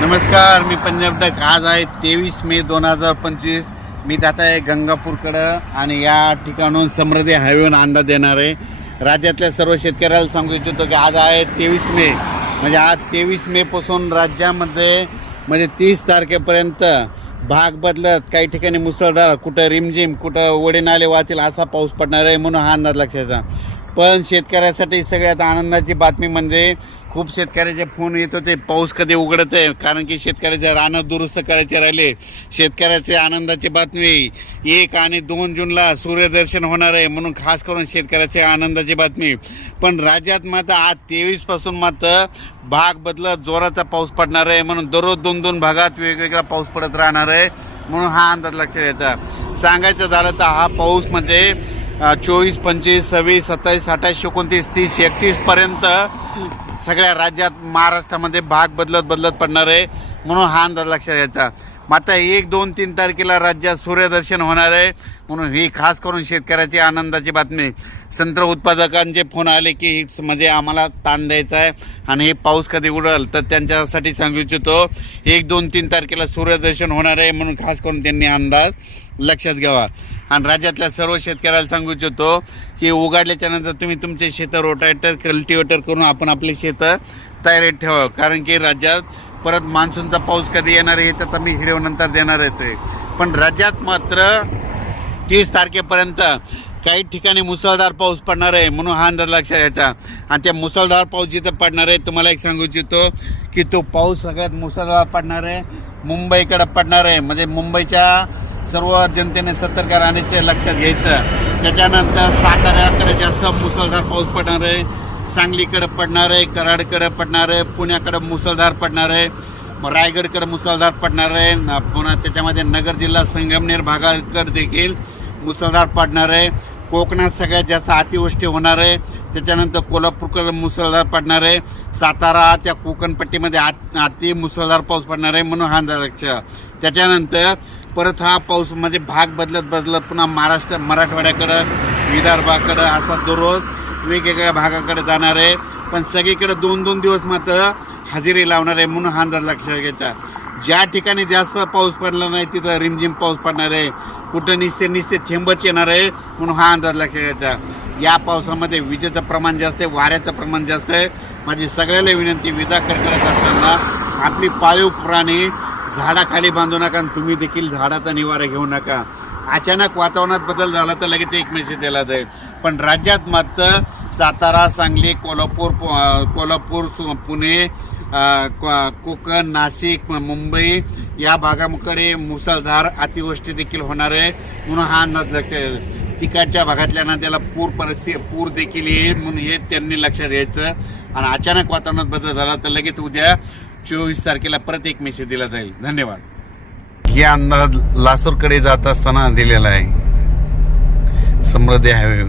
नमस्कार, मी पंजाब डक. आज आहे 23 मे 2025. मी जात आहे गंगापूरकडं आणि या ठिकाणून समृद्धी हायवेवर अंदाज देणार आहे. राज्यातल्या सर्व शेतकऱ्याला सांगू इच्छितो की आज आहे 23 मे, म्हणजे आज 23 मेपासून राज्यामध्ये म्हणजे 30 तारखेपर्यंत भाग बदलत, काही ठिकाणी मुसळधार, कुठं रिमझिम, कुठं ओढे नाले वाहतील असा पाऊस पडणार आहे, म्हणून हा अंदाज लक्षात. पण शेतकऱ्यासाठी सगळ्यात आनंदाची बातमी म्हणजे खूप शेतकऱ्याचे फोन येत होते पाऊस कधी उघडत आहे, कारण की शेतकऱ्याचे रानं दुरुस्त करायचे राहिले. शेतकऱ्याचे आनंदाची बातमी 1 आणि 2 जूनला सूर्यदर्शन होणार आहे, म्हणून खास करून शेतकऱ्याची आनंदाची बातमी. पण राज्यात मात्र आज 23 पासून मात्र भाग बदलत जोराचा पाऊस पडणार आहे, म्हणून दररोज 2-2 भागात वेगवेगळा पाऊस पडत राहणार आहे, म्हणून हा अंदाज लक्षात येता. सांगायचं झालं तर हा पाऊस म्हणजे 24, 25, 26, 27, 28, 29, 30, 31पर्यंत सगळ्या राज्यात महाराष्ट्रामध्ये भाग बदलत पडणार आहे, म्हणून हा अंदाज लक्षात यायचा. मात्र 1, 2, 3 तारखेला राज्यात सूर्यदर्शन होणार आहे, म्हणून ही खास करून शेतकऱ्याची आनंदाची बातमी. संत्र उत्पादकांचे फोन आले की म्हणजे आम्हाला ताण द्यायचा आहे आणि हे पाऊस कधी उडेल, तर त्यांच्यासाठी सांगू इच्छितो 1, 2, 3 तारखेला सूर्यदर्शन होणार आहे, म्हणून खास करून त्यांनी अंदाज लक्षात घ्यावा. आणि राज्यातल्या सर्व शेतकऱ्याला सांगू इच्छितो की उघडल्याच्या नंतर तुम्ही तुमचे शेतं रोटावेटर, कल्टिवेटर करून आपण आपली शेतं तयारीत ठेवा, कारण की राज्यात परत मान्सूनचा पाऊस कधी येणार आहे त्याचा मी व्हिडिओ नंतर देणार आहे. पण राज्यात मात्र 30 तारखेपर्यंत काही ठिकाणी मुसळधार पाऊस पडणार आहे, म्हणून हा अंदाज लक्षात यायचा. आणि त्या मुसळधार पाऊस जिथं पडणार आहे, तुम्हाला एक सांगू इच्छितो की तो पाऊस सगळ्यात मुसळधार पडणार आहे मुंबईकडे पडणार आहे, म्हणजे मुंबईच्या सर्व जनतेने सतर्क राहण्याचे लक्षात घ्यायचं. त्याच्यानंतर साताऱ्याकडे जास्त मुसळधार पाऊस पडणार आहे, सांगलीकडे पडणार आहे, कराडकडे पडणार आहे, पुण्याकडे मुसळधार पडणार आहे, रायगडकडे मुसळधार पडणार आहे, पुन्हा त्याच्यामध्ये नगर जिल्हा संगमनेर भागाकडे देखील मुसळधार पडणार आहे. कोकणात सगळ्यात जास्त अतिवृष्टी होणार आहे. त्याच्यानंतर कोल्हापूरकडे मुसळधार पडणार आहे. सातारा त्या कोकणपट्टीमध्ये अति मुसळधार पाऊस पडणार आहे, म्हणून हा अंदाज लक्षात. त्याच्यानंतर परत हा पाऊस म्हणजे भाग बदलत पुन्हा मराठवाड्याकडं, विदर्भाकडं असा दररोज वेगवेगळ्या भागाकडे जाणार आहे. पण सगळीकडे 2-2 दिवस मात्र हजेरी लावणार आहे, म्हणून हा अंदाज लक्षात घ्यायचा. ज्या ठिकाणी जास्त पाऊस पडला नाही तिथं रिमझिम पाऊस पडणार आहे, कुठं निस्ते थेंबच येणार आहे, म्हणून हा अंदाज लक्षात घ्यायचा. या पावसामध्ये विजेचं प्रमाण जास्त आहे, वाऱ्याचं प्रमाण जास्त आहे. माझी सगळ्याला विनंती, विजा कडकडत असताना आपली पाळीव प्राणी झाडाखाली बांधू नका आणि तुम्ही देखील झाडाचा निवारा घेऊ नका. अचानक वातावरणात बदल झाला तर लगेच एक मेसेज दिला जाईल. पण राज्यात मात्र सातारा, सांगली, कोल्हापूर, पुणे, कोकण, नाशिक, मुंबई या भागाकडे मुसळधार अतिवृष्टी देखील होणार आहे, म्हणून हा अंदाज लक्षात. तिकडच्या भागातल्या नद्याला पूर देखील येईल, म्हणून हे त्यांनी लक्षात घ्यायचं. आणि अचानक वातावरणात बदल झाला तर लगेच उद्या 24 तारखेला परत एक मेसेज दिला जाईल. धन्यवाद. हे अंदाज लासूरकडे जात असताना दिलेला आहे समृद्धी हायवे.